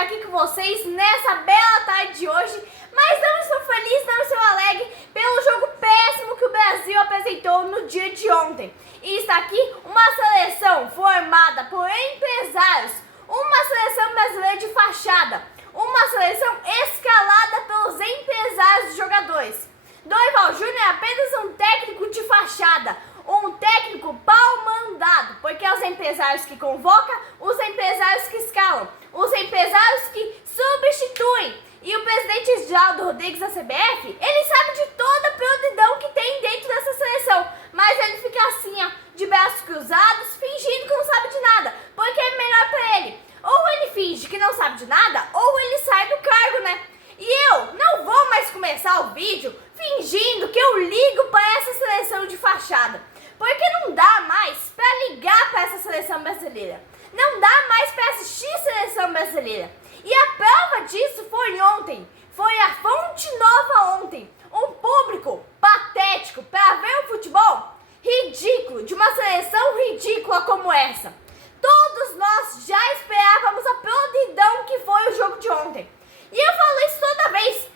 estar aqui com vocês nessa bela tarde de hoje, mas não estou feliz, não estou alegre pelo jogo péssimo que o Brasil apresentou no dia de ontem. E está aqui uma seleção formada por empresários, uma seleção brasileira de fachada, uma seleção escalada pelos empresários dos jogadores. Dorival Júnior é apenas um técnico de fachada, um técnico pau-mandado, porque é os empresários que convocam, os empresários que escalam, os empresários que substituem. E o presidente Geraldo Rodrigues da CBF, ele sabe de toda a podridão que tem dentro dessa seleção, mas ele fica assim, ó, de braços cruzados, fingindo que não sabe de nada, porque é melhor pra ele. Ou ele finge que não sabe de nada, ou ele sai do cargo, né? E eu não vou mais começar o vídeo fingindo que eu ligo para essa seleção de fachada, porque não dá mais para ligar para essa seleção brasileira. Não dá mais para assistir seleção brasileira. E a prova disso foi ontem. Foi a Fonte Nova ontem. Um público patético para ver o futebol ridículo, de uma seleção ridícula como essa. Todos nós já esperávamos a podridão que foi o jogo de ontem. E eu falo isso toda vez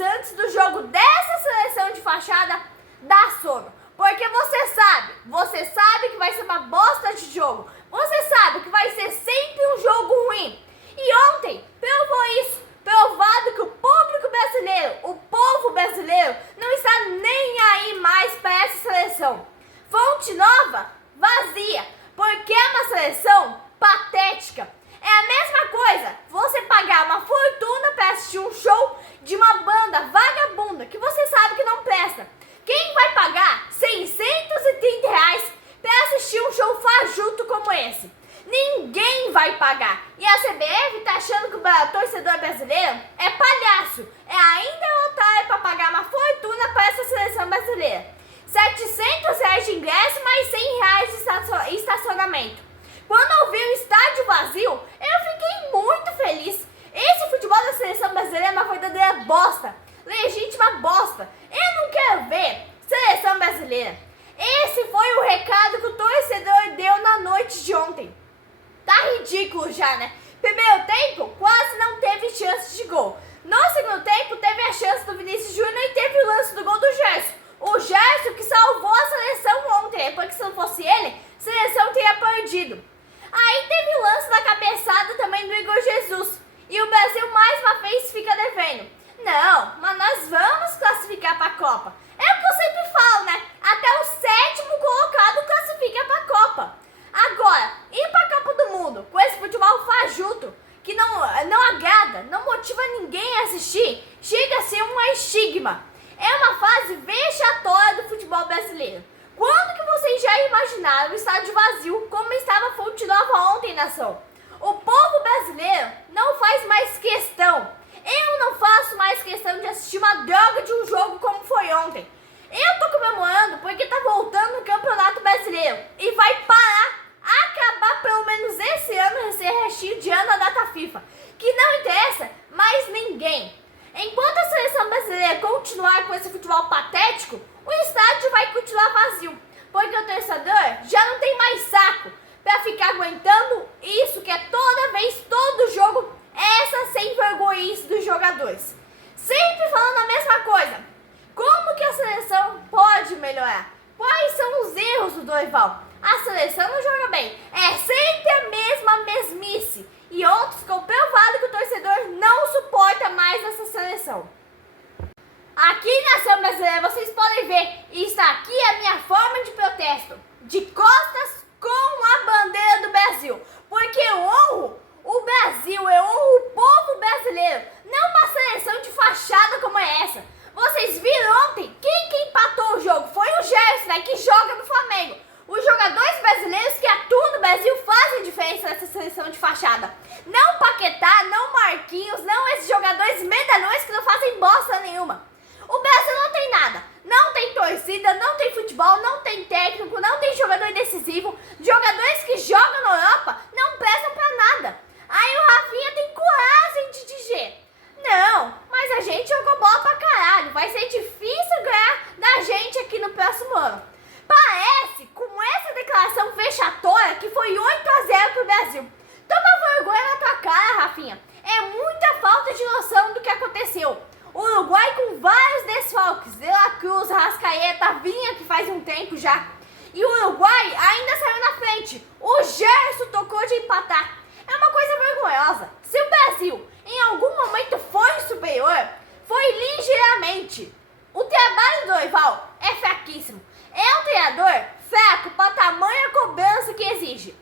antes do jogo dessa seleção de fachada dá sono. Porque você sabe que vai ser uma bosta de jogo. Você sabe que vai ser sempre um jogo ruim. E ontem provou isso, provado que o público brasileiro, o povo brasileiro, não está nem aí mais para essa seleção. Fonte Nova, vazia, porque é uma seleção patética. É a mesma coisa você pagar uma fortuna para assistir um show de uma banda vagabunda que você sabe que não presta. Quem vai pagar R$630 para assistir um show fajuto como esse? Ninguém vai pagar. E a CBF tá achando que o torcedor brasileiro é palhaço. É ainda otário para pagar uma fortuna para essa seleção brasileira. R$700 de ingresso, mais R$100 de estacionamento. Quando eu vi o estádio vazio, eu fiquei muito feliz. Esse futebol da seleção brasileira é uma verdadeira bosta. Legítima bosta. Eu não quero ver seleção brasileira. Esse foi o recado que o torcedor deu na noite de ontem. Tá ridículo já, né? Primeiro tempo, quase não teve chance de gol. No segundo tempo, teve a chance do Vinícius Júnior e teve o lance do gol do Gerson. O Gerson que salvou a seleção ontem, porque se não fosse ele, a seleção teria perdido. Aí teve o lance da cabeçada também do Igor Jesus. E o Brasil mais uma vez fica devendo. Não, mas nós vamos classificar para a Copa. É o que eu sempre falo, né? Até o 7º colocado classifica para a Copa. Agora, ir para a Copa do Mundo com esse futebol fajuto, que não agrada, não motiva ninguém a assistir, chega a ser um estigma. É uma fase vexatória do futebol brasileiro. Quando que vocês já imaginaram o estádio vazio como estava a Fonte Nova ontem, nação? O povo brasileiro não faz mais questão. Eu não faço mais questão de assistir uma droga de um jogo como foi ontem. Eu tô comemorando porque tá voltando o Campeonato Brasileiro e vai acabar pelo menos esse ano, esse restinho de ano da data FIFA, que não interessa mais ninguém. Enquanto a seleção brasileira continuar com esse futebol patético, o estádio vai continuar vazio, porque o torcedor já não tem mais saco para ficar aguentando isso que é toda vez, todo jogo, essa sem vergonhice dos jogadores. Sempre falando a mesma coisa. Como que a seleção pode melhorar? Quais são os erros do Dorival? A seleção não joga bem, é sempre a mesma mesmice. E ontem ficou provado que o torcedor não suporta mais essa seleção. Aqui na Nação Brasileira vocês podem ver, e está aqui a minha forma de protesto, de costas com a bandeira do Brasil. Porque eu honro o Brasil, eu honro o povo brasileiro, não uma seleção de fachada como é essa. Vocês viram ontem quem que empatou o jogo? Foi o Gerson, né, que joga no Flamengo. Os jogadores brasileiros que atuam no Brasil fazem diferença nessa seleção de fachada. Não Paquetá, não Marquinhos, não esses jogadores medalhões que não fazem bosta nenhuma. O Brasil não tem nada. Não tem torcida, não tem futebol, não tem técnico, não tem jogador e o Uruguai ainda saiu na frente. O Gerson tocou de empatar. É uma coisa vergonhosa. Se o Brasil em algum momento foi superior, foi ligeiramente. O trabalho do Dorival é fraquíssimo. É um treinador fraco para tamanha cobrança que exige.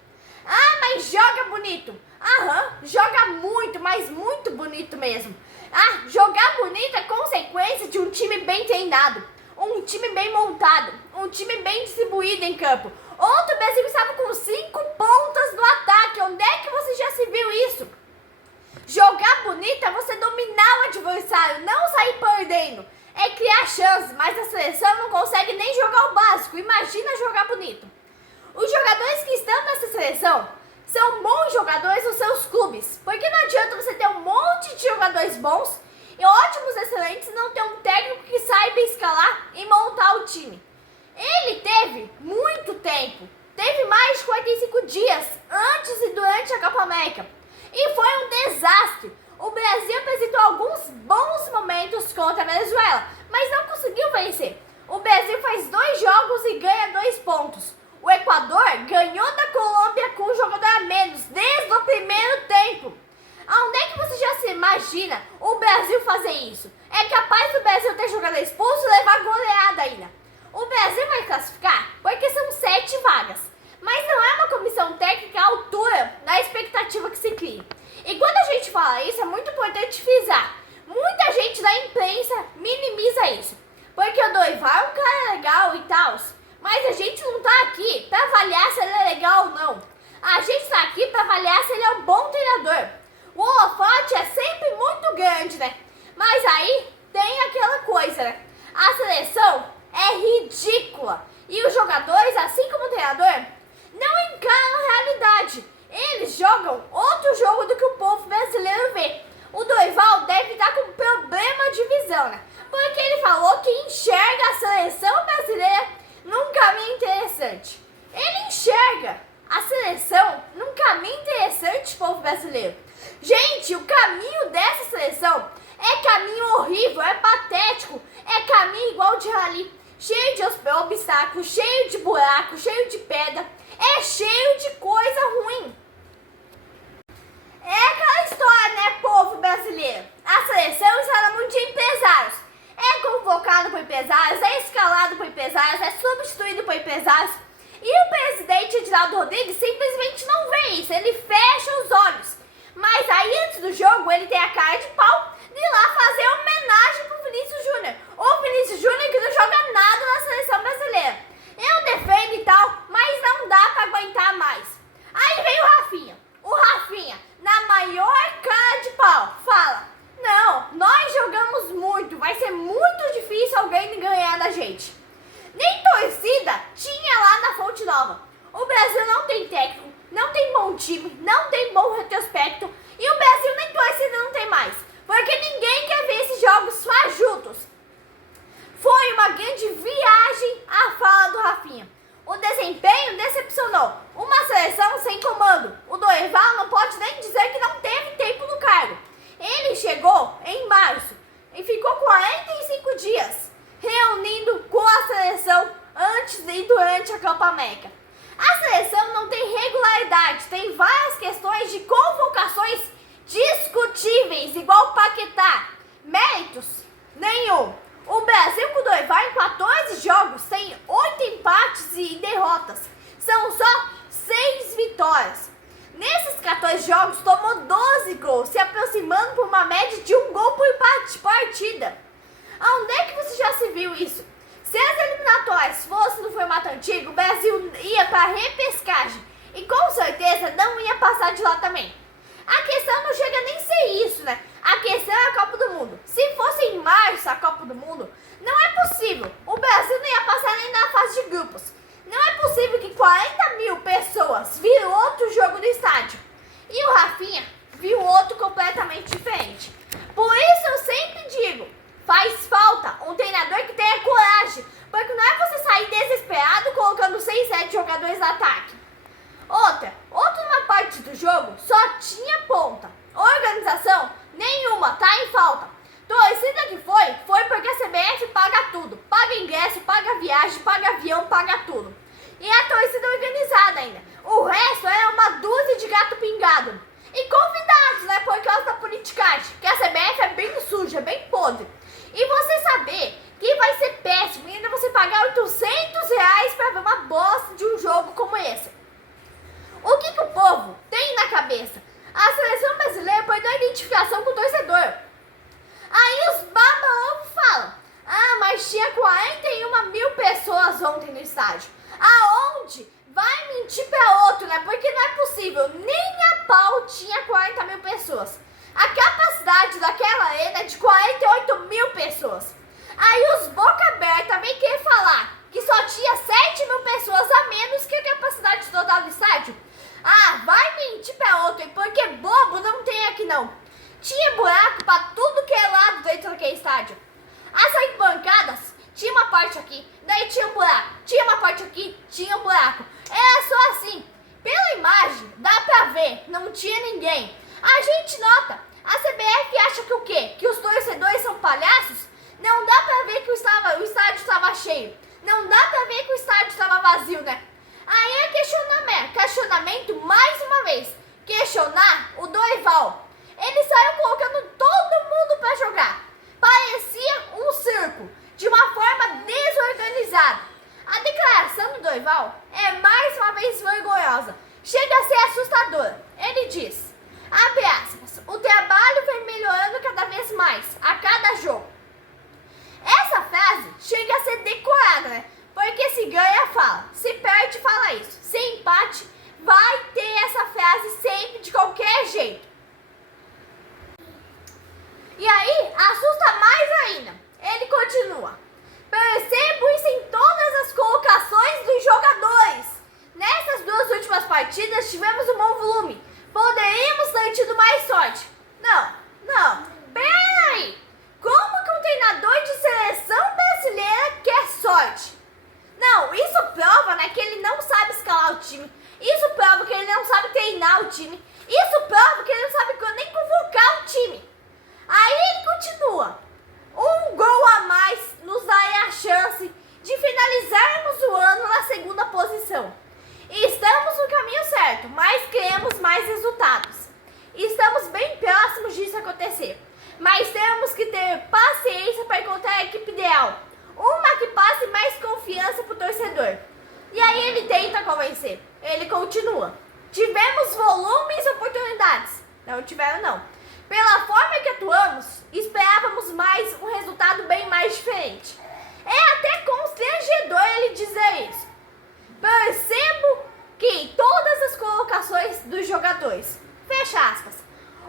Ah, mas joga bonito. Aham, joga muito, mas muito bonito mesmo. Ah, jogar bonito é consequência de um time bem treinado, um time bem montado, um time bem distribuído em campo. Ontem o Brasil estava com 5 pontas no ataque. Onde é que você já se viu isso? Jogar bonito é você dominar o adversário, não sair perdendo. É criar chances, mas a seleção não consegue nem jogar o básico. Imagina jogar bonito. Os jogadores que estão nessa seleção são bons jogadores nos seus clubes. Porque não adianta você ter um monte de jogadores bons e ótimos, excelentes, e não ter um técnico que saiba escalar e montar o time. Ele teve muito tempo. Teve mais de 45 dias antes e durante a Copa América. E foi um desastre. O Brasil apresentou alguns bons momentos contra a Venezuela, mas não conseguiu vencer. O Brasil faz 2 jogos e ganha 2 pontos. O Equador ganhou da Colômbia com um jogador a menos desde o primeiro tempo. Aonde é que você já se imagina o Brasil fazer isso? É capaz do Brasil ter jogador expulso e levar goleada ainda. O Brasil vai classificar porque são 7 vagas. Mas não é uma comissão técnica à altura da expectativa que se cria. E quando a gente fala isso, é muito importante frisar. Muita gente da imprensa minimiza isso. Porque o Dorival é um cara legal e tal. Mas a gente não tá aqui para avaliar se ele é legal ou não. A gente tá aqui para avaliar se ele é um bom treinador. O holofote é sempre muito grande, né? Mas aí tem aquela coisa, né? A seleção é ridícula. E os jogadores, assim como o treinador, não encaram a realidade. Eles jogam outro jogo do que o povo brasileiro vê. O Dorival deve estar com problema de visão, né? Porque ele falou que enxerga a seleção brasileira num caminho interessante. Ele enxerga a seleção num caminho interessante, povo brasileiro. Gente, o caminho dessa seleção é caminho horrível, é patético, é caminho igual de rally, cheio de obstáculos, cheio de buraco, cheio de pedra, é cheio de coisa ruim. É aquela história, né, povo brasileiro? A seleção está na mão de empresários. É convocado por empresários, é escalado por empresários, é substituído por empresários. E o presidente Edinaldo Rodrigues simplesmente não vê isso, ele fecha os olhos. Mas aí antes do jogo ele tem a cara de pau de ir lá fazer homenagem pro Vinícius Júnior. O Vinícius Júnior que não joga nada na seleção brasileira. Eu defendo e tal, mas não dá pra aguentar mais. Aí vem o Rafinha. O Rafinha, na maior cara de pau, fala: não, nós jogamos muito, vai ser muito difícil alguém ganhar da gente. Nem torcida tinha lá na Fonte Nova. O Brasil não tem técnico, não tem bom time, não tem bom retrospecto e o Brasil nem torcida não tem mais, porque ninguém quer ver esses jogos fajutos. Foi uma grande viagem a fala do Rafinha. O desempenho decepcionou. Uma seleção sem comando. O Dorival não pode nem dizer que não teve tempo no cargo. Ele chegou em março e ficou 45 dias reunindo com a seleção antes e durante a Copa América. A seleção não tem regularidade, tem várias questões de convocações discutíveis, igual o Paquetá. Méritos? Nenhum. O Brasil com o Dorival em 14 jogos tem 8 empates e derrotas. São só 6 vitórias. Nesses 14 jogos tomou 12 gols, se aproximando por uma média de 1 gol por partida. Aonde é que você já se viu isso? Se as eliminatórias fossem no formato antigo, o Brasil ia para repescagem e com certeza não ia passar de lá também. A questão não chega nem a ser isso, né? A questão é a Copa do Mundo. Se fosse em março a Copa do Mundo, não é possível. O Brasil não ia passar nem na fase de grupos. Não é possível que 40 mil pessoas viram outro jogo no estádio. E o Rafinha viu outro completamente diferente. Por isso eu sempre digo, faz falta um treinador que tenha coragem. Porque não é você sair desesperado colocando 6, 7 jogadores no ataque. Outra parte do jogo só tinha ponta. Organização nenhuma, tá em falta. Torcida que foi porque a CBF paga tudo. Paga ingresso, paga viagem, paga avião, paga tudo. e a torcida organizada ainda. O resto é uma dúzia de gato pingado. E convidados, né, por causa da politicagem, que a CBF é bem suja, bem podre. E você saber que vai ser péssimo e ainda você pagar R$ 800 pra ver uma bosta de um jogo como esse. O que o povo tem na cabeça? A seleção brasileira perdeu a identificação com o torcedor. Aí os baba-ovo falam, mas tinha 41 mil pessoas ontem no estádio. Aonde? Vai mentir pra outro, né? Porque não é possível. Nem a pau tinha 40 mil pessoas. A capacidade daquela arena é de 48 mil pessoas. Aí os boca aberta vem querer falar que só tinha 7 mil pessoas a menos que a capacidade total do estádio. Vai mentir pra outro, porque bobo não tem aqui não. Tinha buraco pra tudo que é lado dentro daquele estádio. As arquibancadas, tinha uma parte aqui, daí tinha um buraco. Tinha uma parte aqui, tinha um buraco. Era só assim. Pela imagem, dá pra ver, não tinha ninguém. A gente nota, a CBF acha que o quê? Que os torcedores são palhaços? Não dá pra ver que o estádio estava cheio. Não dá pra ver que o estádio estava vazio, né? Aí é questionamento mais uma vez. Questionar o Dorival. Ele saiu colocando todo mundo pra jogar. Parecia um circo, de uma forma desorganizada. A declaração do Dorival é mais uma vez vergonhosa. Chega a ser assustadora. Ele diz, abre aspas, o trabalho vem melhorando cada vez mais, a cada jogo. Essa frase chega a ser decorada, né? Porque se ganha, fala. Se perde, fala isso. Se empate, vai ter essa frase sempre, de qualquer jeito. E aí, assusta mais ainda. Ele continua. Percebo isso em todas as colocações dos jogadores. Nessas 2 últimas partidas, tivemos um bom volume. Poderíamos ter tido mais sorte. Não. Peraí. Como que um treinador de seleção brasileira quer sorte? Não, isso prova, né, que ele não sabe escalar o time. Isso prova que ele não sabe treinar o time. Isso prova que ele não sabe nem convocar o time. Aí ele continua. Um gol a mais nos daria a chance de finalizarmos o ano na 2ª posição. Estamos no caminho certo, mas queremos mais resultados. Estamos bem próximos disso acontecer. Mas temos que ter paciência para encontrar a equipe ideal. Uma que passe mais confiança pro torcedor. E aí ele tenta convencer. Ele continua. Tivemos volumes e oportunidades. Não tiveram não. Pela forma que atuamos, esperávamos mais um resultado bem mais diferente. É até constrangedor ele dizer isso. Percebo que em todas as colocações dos jogadores, fecha aspas,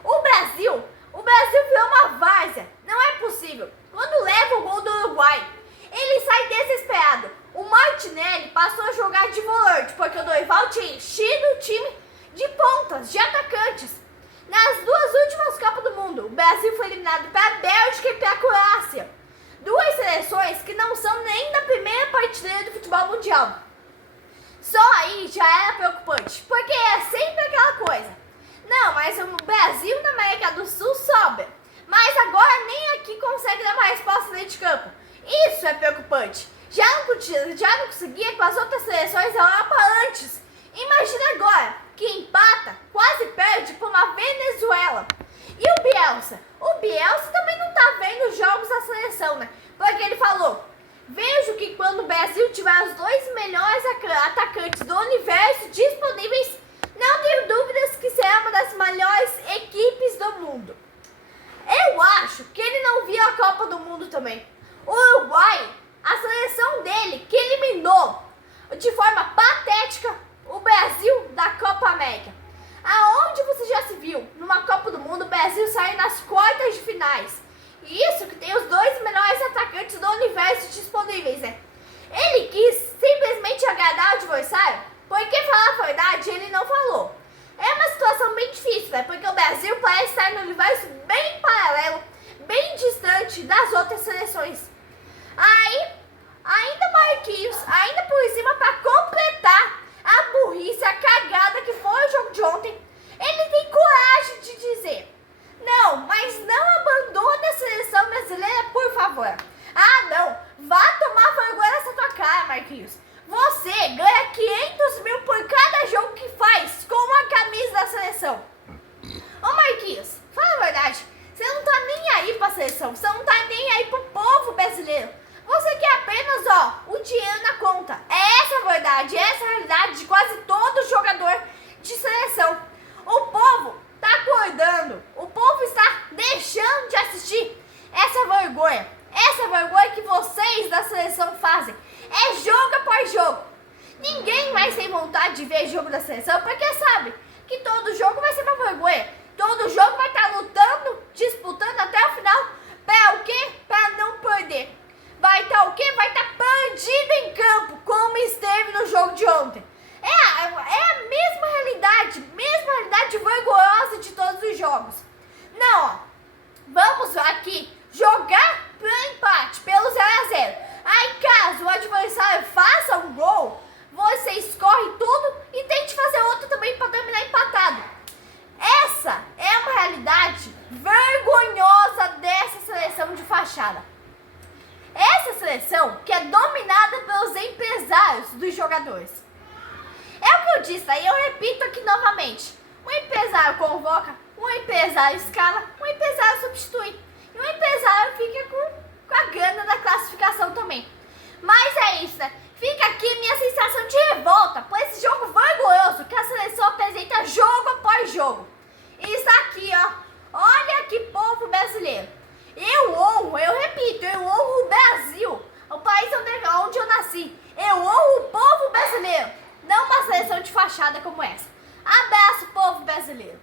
o Brasil virou uma várzea. Não é possível. Quando leva o gol do Uruguai, ele sai desesperado. O Martinelli passou a jogar de volante, porque o Dorival tinha enchido o time de pontas, de atacantes. Nas 2 últimas Copas do Mundo, o Brasil foi eliminado para a Bélgica e para a Croácia. 2 seleções que não são nem da primeira prateleira do futebol mundial. Só aí já era preocupante, porque é sempre aquela coisa. Não, mas o Brasil na América do Sul sobra. Mas agora nem aqui consegue dar uma resposta dentro de campo. Isso é preocupante. Já não conseguia com as outras seleções da Europa antes. Imagina agora, que empata, quase perde por uma Venezuela. E o Bielsa? O Bielsa também não tá vendo os jogos da seleção, né? Porque ele falou, vejo que quando o Brasil tiver os 2 melhores atacantes do universo disponíveis, não tenho dúvidas que será uma das melhores equipes do mundo. Eu acho que ele não viu a Copa do Mundo também. O Uruguai, a seleção dele, que eliminou de forma patética o Brasil da Copa América. Aonde você já se viu numa Copa do Mundo o Brasil sair nas quartas de finais? E isso que tem os 2 melhores atacantes do universo disponíveis, né? Ele quis simplesmente agradar o adversário, porque falar a verdade ele não falou. É uma situação bem difícil, né? Porque o Brasil parece estar no universo bem paralelo, bem distante das outras seleções. Aí, ainda Marquinhos, ainda por cima para completar a burrice, a cagada que foi o jogo de ontem, ele tem coragem de dizer, não, mas não abandone a seleção brasileira, por favor. Não, vá tomar vergonha nessa tua cara, Marquinhos. Você ganha 500 realidade de quase todo jogador de seleção. O povo está acordando, o povo está deixando de assistir essa vergonha que vocês da seleção fazem. É jogo após jogo. Ninguém mais tem vontade de ver jogo da seleção porque sabe que todo jogo vai ser uma vergonha. Todo jogo vai estar lutando, disputando até o final. Para o quê? Para não perder. Vai estar o quê? Vai estar perdido em campo, como esteve no jogo de ontem. É a mesma realidade vergonhosa de todos os jogos. Não, ó, vamos aqui jogar pelo empate, pelo 0-0. Aí caso o adversário faça um gol, você escorre tudo e tente fazer outro também para terminar empatado. Essa é uma realidade vergonhosa dessa seleção de fachada. Essa seleção que é dominada pelos empresários dos jogadores. É o que eu disse, aí eu repito aqui novamente. O empresário convoca, o empresário escala, o empresário substitui. E o empresário fica com a gana da classificação também. Mas é isso, né? Fica aqui minha sensação de revolta por esse jogo vergonhoso que a seleção apresenta jogo após jogo. E isso aqui, ó. Olha que povo brasileiro. Eu repito, eu honro o Brasil, o país onde eu nasci. Eu honro o povo brasileiro, não uma seleção de fachada como essa. Abraço, povo brasileiro.